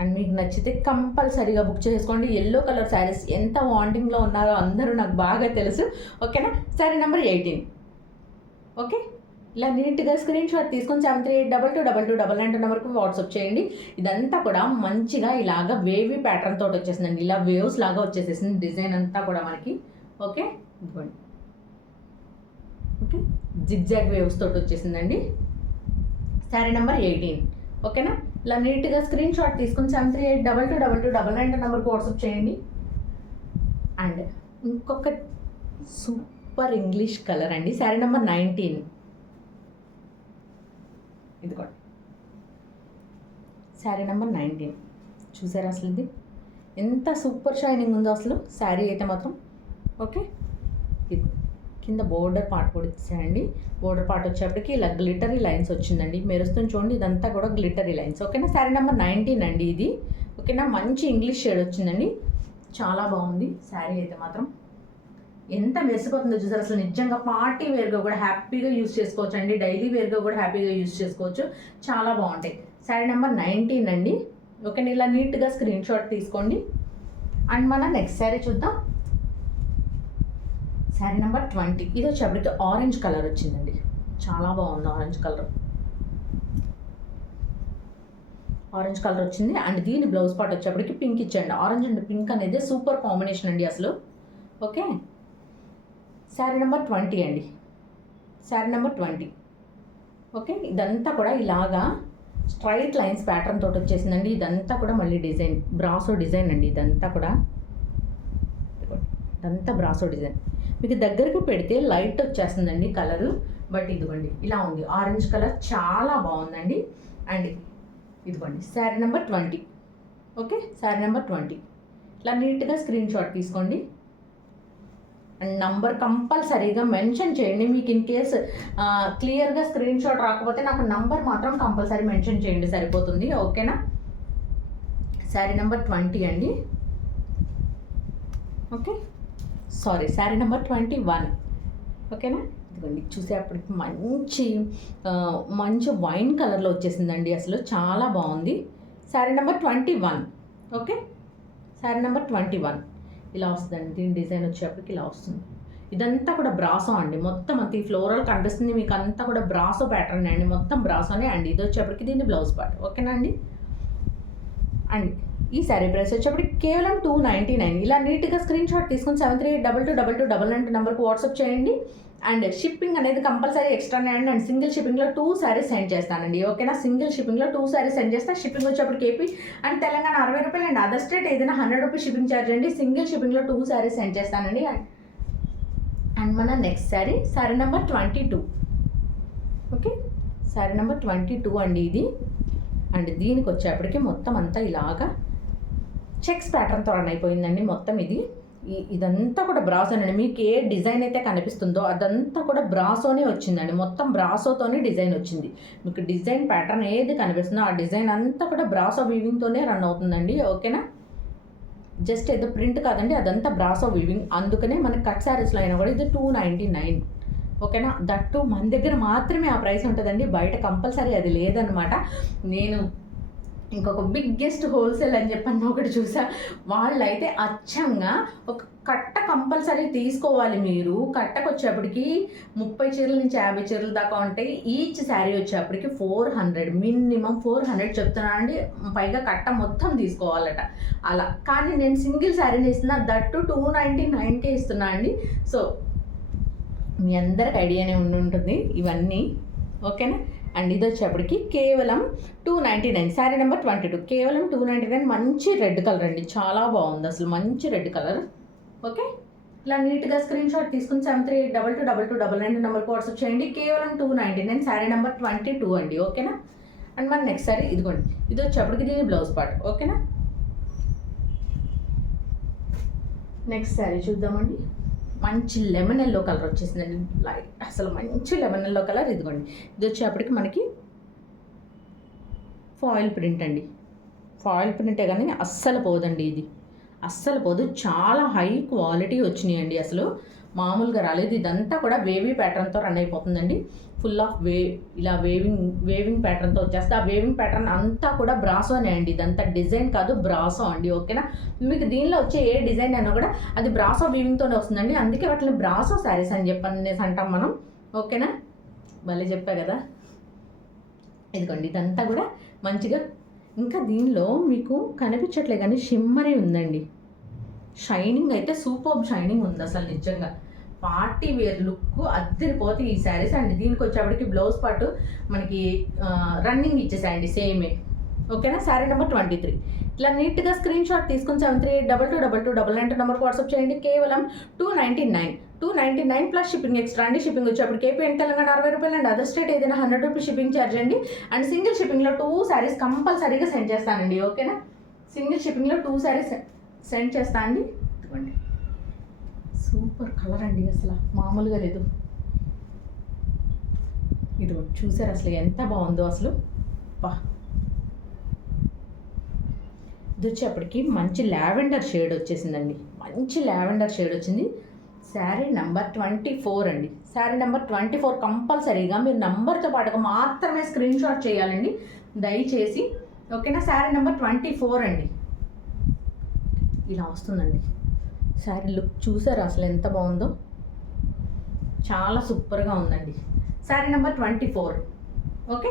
అండ్ మీకు నచ్చితే కంపల్సరీగా బుక్ చేసుకోండి. ఎల్లో కలర్ శారీస్ ఎంత వాంటింగ్లో ఉన్నారో అందరూ నాకు బాగా తెలుసు. ఓకేనా, శారీ నెంబర్ 18. ఓకే, ఇలా నీట్గా స్క్రీన్ షాట్ తీసుకొని 73822229 నెంబర్కి వాట్సాప్ చేయండి. ఇదంతా కూడా మంచిగా ఇలాగ వేవీ ప్యాటర్న్ తోటి వచ్చేసిందండి, ఇలా వేవ్స్ లాగా వచ్చేసేసింది డిజైన్ అంతా కూడా మనకి. ఓకే, ఇదిగోండి. ఓకే, జిగ్జాగ్ వేవ్స్ తోటి వచ్చేసిందండి శారీ నెంబర్ 18. ఓకేనా, ఇలా నీట్గా స్క్రీన్ షాట్ తీసుకుని 73822229 నెంబర్కి వాట్సాప్ చేయండి. అండ్ ఇంకొక సూపర్ ఇంగ్లీష్ కలర్ అండి. శారీ నెంబర్ 19. ఇదిగోండి శారీ నెంబర్ 19. చూసారా అసలు ఇది ఎంత సూపర్ షైనింగ్ ఉందో అసలు శారీ అయితే మాత్రం. ఓకే, ఇది కింద బోర్డర్ పార్ట్ కూడా ఇచ్చాయండి. బోర్డర్ పార్ట్ వచ్చేప్పటికి ఇలా గ్లిటరీ లైన్స్ వచ్చిందండి. మెరుస్తుంది చూడండి, ఇదంతా కూడా గ్లిటరీ లైన్స్. ఓకేనా, శారీ నెంబర్ 19 అండి ఇది. ఓకేనా, మంచి ఇంగ్లీష్ షేడ్ వచ్చిందండి. చాలా బాగుంది శారీ అయితే మాత్రం. ఎంత మెరిసిపోతుందో చూసారు అసలు. నిజంగా పార్టీ వేర్గా కూడా హ్యాపీగా యూస్ చేసుకోవచ్చు అండి. డైలీ వేర్గా కూడా హ్యాపీగా యూస్ చేసుకోవచ్చు. చాలా బాగుంటాయి. శారీ నెంబర్ 19 అండి. ఓకేనా, ఇలా నీట్గా స్క్రీన్ షాట్ తీసుకోండి. అండ్ మన నెక్స్ట్ శారీ చూద్దాం. శారీ నెంబర్ 20. ఇది వచ్చేప్పటికి ఆరెంజ్ కలర్ వచ్చిందండి. చాలా బాగుంది ఆరెంజ్ కలర్. ఆరెంజ్ కలర్ వచ్చింది. అండ్ దీని బ్లౌజ్ పార్ట్ వచ్చేప్పటికి పింక్ ఇచ్చండి. ఆరెంజ్ అండ్ పింక్ అనేది సూపర్ కాంబినేషన్ అండి అసలు. ఓకే, శారీ నెంబర్ 20 అండి. శారీ నెంబర్ 20. ఓకే, ఇదంతా కూడా ఇలాగా స్ట్రైట్ లైన్స్ ప్యాటర్న్ తోటి వచ్చేసిందండి. ఇదంతా కూడా మళ్ళీ డిజైన్ బ్రాసో డిజైన్ అండి. ఇదంతా బ్రాసో డిజైన్. మీకు దగ్గరకు పెడితే లైట్ వచ్చేస్తుందండి కలరు. బట్ ఇదిగోండి ఇలా ఉంది ఆరెంజ్ కలర్. చాలా బాగుందండి. అండ్ ఇదిగోండి sari number 20. Okay, sari number 20. ఇలా నీట్గా స్క్రీన్ షాట్ తీసుకోండి. అండ్ నంబర్ కంపల్సరీగా మెన్షన్ చేయండి. మీకు ఇన్ కేస్ క్లియర్గా స్క్రీన్ షాట్ రాకపోతే నాకు నంబర్ మాత్రం కంపల్సరీ మెన్షన్ చేయండి, సరిపోతుంది. ఓకేనా, శారీ నెంబర్ 20 అండి. Okay, sorry, sari number 21. ఓకేనా, ఇదిగోండి చూసేప్పటికి మంచి వైన్ కలర్లో వచ్చేసిందండి అసలు. చాలా బాగుంది. Sari number 21. Okay, sari number 21 ఇలా వస్తుందండి. దీని డిజైన్ వచ్చేప్పటికి ఇలా వస్తుంది. ఇదంతా కూడా బ్రాసో అండి. మొత్తం అంత ఈ ఫ్లోరల్ కనిపిస్తుంది మీకు, అంతా కూడా బ్రాసో ప్యాటర్న్ అండి. మొత్తం బ్రాసోనే అండి. ఇది వచ్చేప్పటికి దీని బ్లౌజ్ పార్ట్. ఓకేనా అండి. అండ్ ఈ శారీ ప్రైస్ వచ్చేప్పటికి కేవలం 299. ఇలా నీట్గా స్క్రీన్ షాట్ తీసుకుని 73822299 నెంబర్కి వాట్సాప్ చేయండి. అండ్ షిప్పింగ్ అనేది కంపల్సరీ ఎక్స్ట్రానే అండి. అండ్ సింగిల్ షిప్పింగ్లో 2 శారీస్ సెండ్ చేస్తానండి. ఓకేనా, సింగిల్ షిప్పింగ్లో 2 శారీస్ సెండ్ చేస్తాను. షిప్పింగ్ వచ్చేప్పటికి ఏపీ అండ్ తెలంగాణ 60 రూపాయలు అండ్ అదర్ స్టేట్ ఏదైనా 100 రూపీస్ షిప్పింగ్ ఛార్జ్ అండి. సింగిల్ షిప్పింగ్లో 2 శారీస్ సెండ్ చేస్తానండి. అండ్ మన next sari number 22. Okay, sari number 22 అండి ఇది. అండ్ దీనికి వచ్చేప్పటికి మొత్తం అంతా ఇలాగా చెక్స్ ప్యాటర్న్తో రన్ అయిపోయిందండి మొత్తం. ఇదంతా కూడా బ్రాసోనండి. మీకు ఏ డిజైన్ అయితే కనిపిస్తుందో అదంతా కూడా బ్రాసోనే వచ్చిందండి. మొత్తం బ్రాసోతోనే డిజైన్ వచ్చింది. మీకు డిజైన్ ప్యాటర్న్ ఏది కనిపిస్తుందో ఆ డిజైన్ అంతా కూడా బ్రాసో వీవింగ్తోనే రన్ అవుతుందండి. ఓకేనా, జస్ట్ ఏదో ప్రింట్ కాదండి, అదంతా బ్రాసో వీవింగ్. అందుకనే మనకి కట్ శారీస్లో అయినా కూడా ఇది 299. ఓకేనా, దట్టు మన దగ్గర మాత్రమే ఆ ప్రైస్ ఉంటుందండి. బయట కంపల్సరీ అది లేదనమాట. నేను ఇంకొక బిగ్గెస్ట్ హోల్సేల్ అని చెప్పని ఒకటి చూసా. వాళ్ళైతే అచ్చంగా ఒక కట్ట కంపల్సరీ తీసుకోవాలి. మీరు కట్టకు వచ్చేప్పటికి 30 చీరల నుంచి 50 చీరల దాకా ఉంటాయి. ఈచ్ శారీ వచ్చేప్పటికి 400, మినిమం 400 చెప్తున్నాను అండి. పైగా కట్ట మొత్తం తీసుకోవాలట అలా. కానీ నేను సింగిల్ శారీని ఇస్తున్నా, దట్టు 299కే ఇస్తున్నా అండి. సో మీ అందరికి ఐడియానే ఉంటుంది ఇవన్నీ. ఓకేనా, అండ్ ఇది వచ్చేప్పటికి కేవలం 299. శారీ నెంబర్ 22 కేవలం 299. మంచి రెడ్ కలర్ అండి. చాలా బాగుంది అసలు, మంచి రెడ్ కలర్. ఓకే, ఇలా నీట్గా స్క్రీన్ షాట్ తీసుకుని 73822299 నెంబర్కి వాట్సాప్ చేయండి. కేవలం 299. శారీ నెంబర్ 22 అండి. ఓకేనా, అండ్ మన నెక్స్ట్ శారీ ఇదిగోండి. ఇది వచ్చేప్పటికి దీని బ్లౌజ్ పార్ట్. ఓకేనా, నెక్స్ట్ శారీ చూద్దామండి. మంచి లెమన్ ఎల్లో కలర్ వచ్చేసిందండి. లైట్ అసలు మంచి లెమన్ ఎల్లో కలర్. ఇదిగోండి, ఇది వచ్చేప్పటికి మనకి ఫాయిల్ ప్రింట్ అండి. ఫాయిల్ ప్రింటే కానీ అస్సలు పోదండి. ఇది అస్సలు పోదు. చాలా హై క్వాలిటీ వచ్చినాయండి. అసలు మామూలుగా రాలేదు. ఇదంతా కూడా వేవీ ప్యాటర్న్తో రన్ అయిపోతుందండి. ఫుల్ ఆఫ్ ఇలా వేవింగ్ ప్యాటర్న్తో వచ్చేస్తే ఆ వేవింగ్ ప్యాటర్న్ అంతా కూడా బ్రాసోనే అండి. ఇదంతా డిజైన్ కాదు, బ్రాసో అండి. ఓకేనా, మీకు దీనిలో వచ్చే ఏ డిజైన్ అయినా కూడా అది బ్రాసో వీవింగ్తోనే వస్తుందండి. అందుకే వాటిని బ్రాసో శారీస్ అని చెప్పనేసి అంటాం మనం. ఓకేనా, మళ్ళీ చెప్పా కదా. ఇదిగోండి, ఇదంతా కూడా మంచిగా. ఇంకా దీనిలో మీకు కనిపించట్లే కానీ షిమ్మరీ ఉందండి. షైనింగ్ అయితే సూపర్ షైనింగ్ ఉంది అసలు. నిజంగా పార్టీ వేర్ లుక్ అద్దరిపోతే ఈ శారీస్. అండ్ దీనికి వచ్చేప్పటికి బ్లౌజ్ పార్ట్ మనకి రన్నింగ్ ఇచ్చేసాయండి సేమే. ఓకేనా, శారీ నెంబర్ 23. ఇలా నీట్గా స్క్రీన్ షాట్ తీసుకుని 73822299 నెంబర్కి వాట్సాప్ చేయండి. కేవలం 299. 299 ప్లస్ షిప్పింగ్ ఎక్స్ట్రా అండి. షిప్పింగ్ వచ్చేప్పటికి ఏపీ అండ్ తెలంగాణ 60 రూపాయలు అండ్ అదర్ స్టేట్ ఏదైనా 100 రూపీస్ షిప్పింగ్ ఛార్జ్ అండి. అండ్ సింగిల్ షిప్పింగ్లో 2 శారీస్ కంపల్సరీగా సెండ్ చేస్తానండి. ఓకేనా, సింగిల్ షిప్పింగ్లో 2 శారీస్ సెండ్ చేస్తా అండి. ఇదిగోండి, సూపర్ కలర్ అండి, అసలు మామూలుగా లేదు. ఇదిగోండి చూసారు అసలు ఎంత బాగుందో అసలు. పా, ఇది వచ్చేప్పటికి మంచి లావెండర్ షేడ్ వచ్చేసిందండి. మంచి లావెండర్ షేడ్ వచ్చింది. శారీ నెంబర్ 24 అండి. శారీ నెంబర్ 24 కంపల్సరీగా మీరు నెంబర్తో పాటుగా మాత్రమే స్క్రీన్ షాట్ చేయాలండి దయచేసి. ఓకేనా, శారీ నెంబర్ 24 అండి. ఇలా వస్తుందండి శారీ లుక్. చూసారు అసలు ఎంత బాగుందో, చాలా సూపర్గా ఉందండి. శారీ నెంబర్ 24. ఓకే,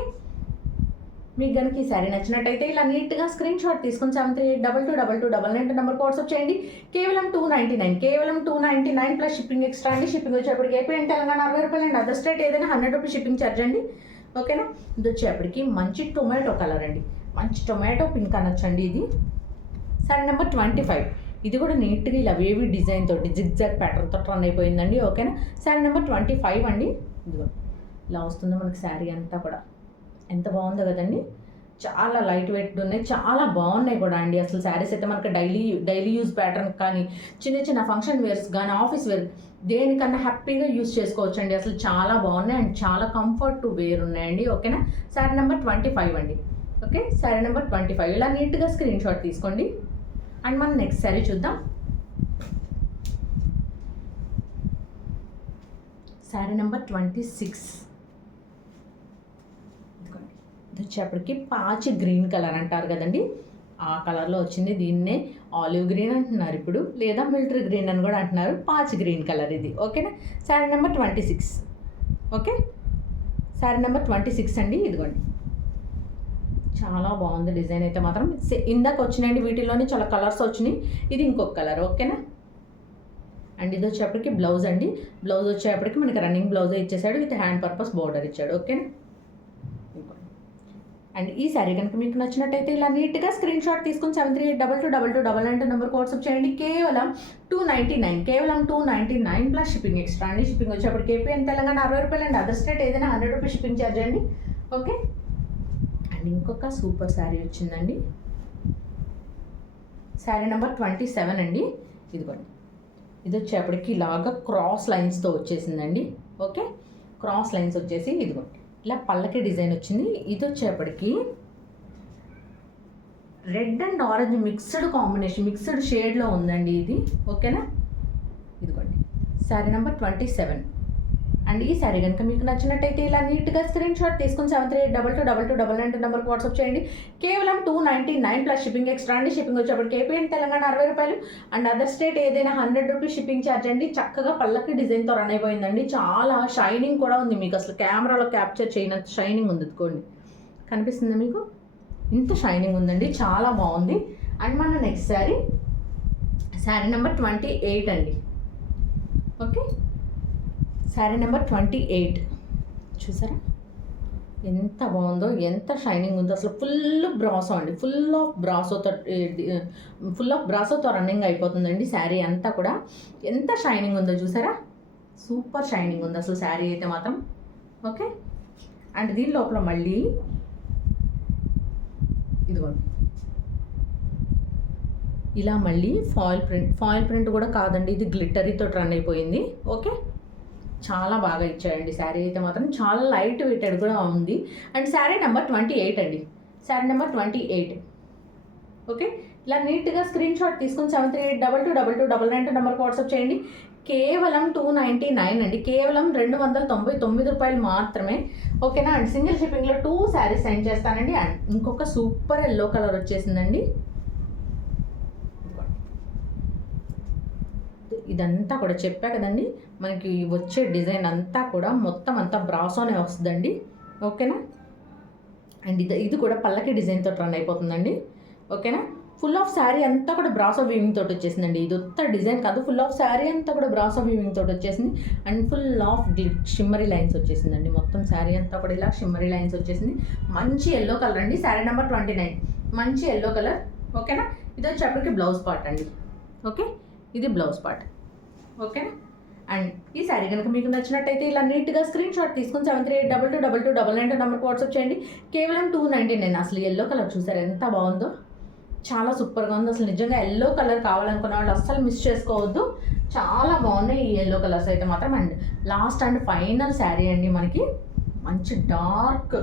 మీకు కనుక ఈ శారీ నచ్చినట్టయితే ఇలా నీట్గా స్క్రీన్ షాట్ తీసుకొని 73822299 నెంబర్కి వాట్సాప్ చేయండి. కేవలం 299, కేవలం 299 ప్లస్ షిప్పింగ్ ఎక్స్ట్రా అండి. షిప్పింగ్ వచ్చేప్పటికి ఏపీ అండ్ తెలంగాణ 60 రూపాయలు అండి. అదర్ స్టేట్ ఏదైనా 100 రూపీస్ షిప్పింగ్ ఛార్జ్ అండి. ఓకేనా, ఇది వచ్చేప్పటికి మంచి టొమాటో కలర్ అండి, మంచి టొమాటో పింక్ అనొచ్చండి. ఇది శారీ నెంబర్ 25. ఇది కూడా నీట్గా ఇలా వేవీ డిజైన్ తోటి జిగ్జాగ్ ప్యాటర్న్తో రన్ అయిపోయిందండి. ఓకేనా, శారీ నెంబర్ 25 అండి. ఇదిగో ఇలా వస్తుందో మనకి శారీ అంతా కూడా. ఎంత బాగుందో కదండి, చాలా లైట్ వెయిట్ ఉన్నాయి, చాలా బాగున్నాయి కూడా అండి. అసలు శారీస్ అయితే మనకి డైలీ యూజ్ ప్యాటర్న్ కానీ చిన్న చిన్న ఫంక్షన్ వేర్స్ కానీ ఆఫీస్ వేర్ దేనికన్నా హ్యాపీగా యూజ్ చేసుకోవచ్చు అండి. అసలు చాలా బాగున్నాయి అండ్ చాలా కంఫర్ట్ టు వేర్ ఉన్నాయండి. ఓకేనా, శారీ నెంబర్ 25 అండి. ఓకే, శారీ నెంబర్ 25 ఇలా నీట్గా స్క్రీన్ షాట్ తీసుకోండి. అండ్ మనం నెక్స్ట్ శారీ చూద్దాం. శారీ నెంబర్ 26. ఇది వచ్చేప్పటికి పాచి గ్రీన్ కలర్ అంటారు కదండి, ఆ కలర్లో వచ్చింది. దీన్నే ఆలివ్ గ్రీన్ అంటున్నారు ఇప్పుడు, లేదా మిలిటరీ గ్రీన్ అని కూడా అంటున్నారు. పాచి గ్రీన్ కలర్ ఇది. ఓకేనా, sari number 26. Okay, sari number 26 అండి. ఇదిగోండి, చాలా బాగుంది డిజైన్ అయితే మాత్రం. ఇందాక వచ్చినాయండి వీటిలోనే చాలా కలర్స్ వచ్చినాయి. ఇది ఇంకొక కలర్. ఓకేనా, అండ్ ఇది వచ్చేప్పటికి బ్లౌజ్ అండి. బ్లౌజ్ వచ్చేప్పటికి మనకి రన్నింగ్ బ్లౌజ్ ఇచ్చేసాడు, విత్ హ్యాండ్ పర్పస్ బోర్డర్ ఇచ్చాడు. ఓకేనా, అండ్ ఈ శారీ కనుక మీకు నచ్చినట్టయితే ఇలా నీట్గా స్క్రీన్ షాట్ తీసుకుని 73822299 నెంబర్కి వాట్సాప్ చేయండి. కేవలం 299, కేవలం 299 ప్లస్ షిప్పింగ్ ఎక్స్ట్రా అండి. షిప్పింగ్ వచ్చేప్పటికి ఏపీ అండ్ తెలంగాణ 60 రూపాయలు అండి. అదర్ స్టేట్ ఏదైనా 100 రూపీస్ షిప్పింగ్ ఛార్జ్ అండి. ఓకే, అండ్ ఇంకొక సూపర్ శారీ వచ్చిందండి. శారీ నెంబర్ 27 అండి. ఇదిగోండి, ఇది వచ్చేప్పటికి ఇలాగా క్రాస్ లైన్స్తో వచ్చేసిందండి. ఓకే, క్రాస్ లైన్స్ వచ్చేసి ఇదిగోండి ఇలా పల్లకి డిజైన్ వచ్చింది. ఇది వచ్చేప్పటికి red and orange mixed combination, mixed షేడ్లో ఉందండి ఇది. ఓకేనా, ఇదిగోండి శారీ నెంబర్ 27. అండ్ ఈ శారీ కనుక మీకు నచ్చినట్టయితే ఇలా నీట్గా స్క్రీన్ షాట్ తీసుకుని 73822299 నెంబర్కి వాట్సాప్ చేయండి. కేవలం 299 ప్లస్ షిప్పింగ్ ఎక్స్ట్రా అండి. షిప్పింగ్ వచ్చేప్పటికి ఏపీ అండ్ తెలంగాణ 60 రూపాయలు అండ్ అదర్ స్టేట్ ఏదైనా 100 రూపీస్ షిప్పింగ్ ఛార్జ్ అండి. చక్కగా పల్లకి డిజైన్తో రన్ అయిపోయిందండి. చాలా షైనింగ్ కూడా ఉంది, మీకు అసలు కెమెరాలో క్యాప్చర్ చేయనంత షైనింగ్ ఉంది. ఎత్తుకోండి, కనిపిస్తుందా మీకు? ఇంత షైనింగ్ ఉందండి, చాలా బాగుంది. అండ్ మన నెక్స్ట్ శారీ, శారీ నెంబర్ 28 అండి. ఓకే, శారీ నెంబర్ 28 చూసారా ఎంత బాగుందో, ఎంత షైనింగ్ ఉందో. అసలు ఫుల్ బ్రాసో అండి, ఫుల్ ఆఫ్ బ్రాసోతో రన్నింగ్ అయిపోతుందండి శారీ అంతా కూడా. ఎంత షైనింగ్ ఉందో చూసారా, సూపర్ షైనింగ్ ఉంది అసలు శారీ అయితే మాత్రం. ఓకే, అండ్ దీని లోపల మళ్ళీ ఇదిగోండి ఇలా మళ్ళీ ఫాయిల్ ప్రింట్ కూడా కాదండి, ఇది గ్లిటరీతో రన్ అయిపోయింది. ఓకే, చాలా బాగా ఇచ్చాయండి శారీ అయితే మాత్రం. చాలా లైట్ వెయిటెడ్ కూడా ఉంది. అండ్ శారీ నెంబర్ 28 అండి. శారీ నెంబర్ 28. ఓకే, ఇలా నీట్గా స్క్రీన్ షాట్ తీసుకుని 73822299 నెంబర్కి వాట్సాప్ చేయండి. కేవలం 299 అండి, కేవలం 299 రూపాయలు మాత్రమే. ఓకేనా, అండ్ సింగిల్ షిప్పింగ్లో 2 శారీస్ సెండ్ చేస్తానండి. అండ్ ఇంకొక సూపర్ ఎల్లో కలర్ వచ్చేసిందండి. ఇదంతా కూడా చెప్పా కదండి, మనకి వచ్చే డిజైన్ అంతా కూడా మొత్తం అంతా బ్రాసోనే వస్తుందండి. ఓకేనా, అండ్ ఇది కూడా పల్లకి డిజైన్తో రన్ అయిపోతుందండి. ఓకేనా, ఫుల్ ఆఫ్ శారీ అంతా కూడా బ్రాసో వీవింగ్ తోటి వచ్చేసిందండి. ఇది ఒక్క డిజైన్ కాదు, ఫుల్ ఆఫ్ శారీ అంతా కూడా బ్రాసో వీవింగ్ తోటి వచ్చేసింది. And full of shimmery lines వచ్చేసిందండి. మొత్తం శారీ అంతా కూడా ఇలా షిమ్మరీ లైన్స్ వచ్చేసింది. మంచి ఎల్లో కలర్ అండి. శారీ నెంబర్ 29, మంచి ఎల్లో కలర్. ఓకేనా, ఇది వచ్చేప్పటికి బ్లౌజ్ పార్ట్ అండి. ఓకే, ఇది బ్లౌజ్ పార్ట్. ఓకేనా, అండ్ ఈ శారీ కనుక మీకు నచ్చినట్టయితే ఇలా నీట్గా స్క్రీన్ షాట్ తీసుకుని 7382222299 నెంబర్కి వాట్సాప్ చేయండి. కేవలం 299. అసలు ఎల్లో కలర్ చూసారు ఎంత బాగుందో, చాలా సూపర్గా ఉంది. అసలు నిజంగా ఎల్లో కలర్ కావాలనుకున్న వాళ్ళు అస్సలు మిస్ చేసుకోవద్దు, చాలా బాగున్నాయి ఈ ఎల్లో కలర్స్ అయితే మాత్రం. And last and final sari అండి, మనకి మంచి డార్క్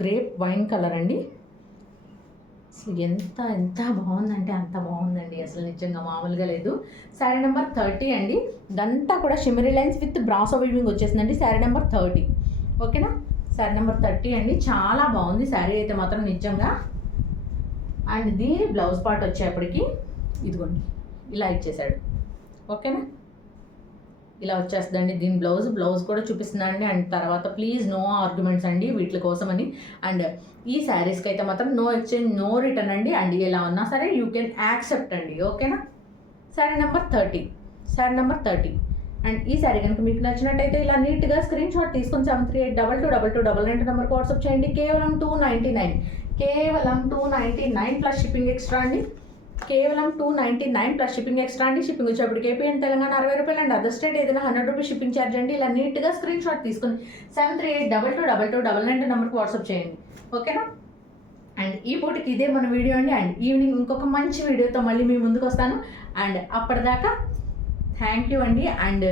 గ్రేప్ వైన్ కలర్ అండి. అసలు ఎంత బాగుందంటే అంత బాగుందండి, అసలు నిజంగా మామూలుగా లేదు. శారీ నెంబర్ 30 అండి. ఇదంతా కూడా shimmery lines with brasso weaving వచ్చేసిందండి. శారీ నెంబర్ 30, ఓకేనా. శారీ నెంబర్ 30 అండి, చాలా బాగుంది శారీ అయితే మాత్రం నిజంగా. అండ్ దీని బ్లౌజ్ పార్ట్ వచ్చేప్పటికి ఇదిగోండి ఇలా ఇచ్చేసాడు, ఓకేనా. ఇలా వచ్చేస్తుందండి దీని బ్లౌజ్ కూడా చూపిస్తున్నానండి. అండ్ తర్వాత ప్లీజ్ నో ఆర్గ్యుమెంట్స్ అండి వీటి కోసం అని. అండ్ ఈ శారీస్కి అయితే మాత్రం నో ఎక్స్చేంజ్ నో రిటర్న్ అండి. అండ్ ఎలా ఉన్నా సరే యూ కెన్ యాక్సెప్ట్ అండి, ఓకేనా. శారీ నెంబర్ 30. అండ్ ఈ శారీ కనుక మీకు నచ్చినట్టయితే ఇలా నీట్గా స్క్రీన్ షాట్ తీసుకొని 73822299 నెంబర్కి వాట్సాప్ చేయండి. కేవలం 299 ప్లస్ షిప్పింగ్ ఎక్స్ట్రా అండి. కేవలం 299 ప్లస్ షిప్పింగ్ ఎక్స్ట్రా అండి. షిప్పింగ్ వచ్చేప్పటికి ఏపీ అండ్ తెలంగాణ 60 రూపాయలు అండ్ అదర్ స్టేట్ ఏదైనా 100 రూపీస్ షిప్పింగ్ ఛార్జ్ అండి. ఇలా నీట్గా స్క్రీన్ షాట్ తీసుకుని 73822299 నెంబర్కి వాట్సాప్ చేయండి, ఓకేనా. అండ్ ఈ పూటకి ఇదే మన వీడియో అండి. అండ్ ఈవినింగ్ ఇంకొక మంచి వీడియోతో మళ్ళీ మీ ముందుకు వస్తాను. అండ్ అప్పటిదాకా థ్యాంక్ యూ అండి. And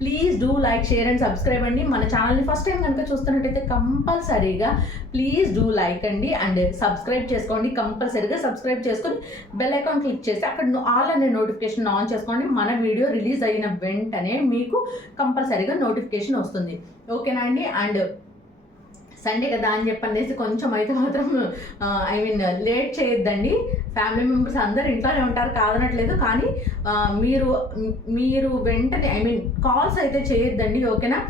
please do like, share and subscribe అండి. మన ఛానల్ని ఫస్ట్ టైం కనుక చూస్తున్నట్టయితే కంపల్సరీగా ప్లీజ్ డూ లైక్ అండి అండ్ సబ్స్క్రైబ్ చేసుకోండి. కంపల్సరీగా సబ్స్క్రైబ్ చేసుకొని బెల్ ఐకాన్ క్లిక్ చేసి అక్కడ ఆల్ అనే నోటిఫికేషన్ ఆన్ చేసుకోండి. మన వీడియో రిలీజ్ అయిన వెంటనే మీకు కంపల్సరీగా నోటిఫికేషన్ వస్తుంది, ఓకేనా అండి. అండ్ సండే కదా అని చెప్పనేసి కొంచెం అయితే మాత్రం లేట్ చేయొద్దండి. ఫ్యామిలీ మెంబర్స్ అందరు ఇంట్లోనే ఉంటారు కాదనట్లేదు, కానీ మీరు వెంటనే కాల్స్ అయితే చేయొద్దండి, ఓకేనా.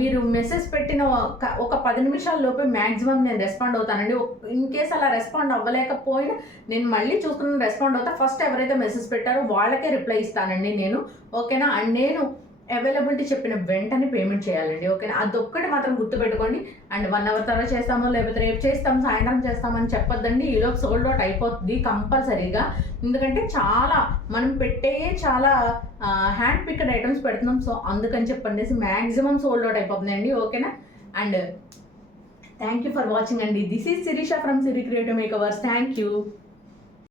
మీరు మెసేజ్ పెట్టిన ఒక 10 నిమిషాల లోపే మ్యాక్సిమం నేను రెస్పాండ్ అవుతానండి. ఇన్ కేస్ అలా రెస్పాండ్ అవ్వలేకపోయినా నేను మళ్ళీ చూసుకుని రెస్పాండ్ అవుతా. ఫస్ట్ ఎవరైతే మెసేజ్ పెట్టారో వాళ్ళకే రిప్లై ఇస్తానండి నేను, ఓకేనా. అండ్ నేను అవైలబిలిటీ చెప్పిన వెంటనే పేమెంట్ చేయాలండి, ఓకేనా. అదొక్కటి మాత్రం గుర్తుపెట్టుకోండి. అండ్ 1 అవర్ తర్వాత చేస్తామో లేకపోతే రేపు చేస్తాం సాయంత్రం చేస్తామని చెప్పొద్దండి. ఈలోపు సోల్డ్ అవుట్ అయిపోతుంది కంపల్సరీగా. ఎందుకంటే మనం చాలా హ్యాండ్ పిక్డ్ ఐటమ్స్ పెడుతున్నాం, సో అందుకని చెప్పండి మ్యాక్సిమం సోల్డ్ అవుట్ అయిపోతుందండి, ఓకేనా. And thank you for watching అండి. This is Sirisha from Siri creative makeovers. Thank you.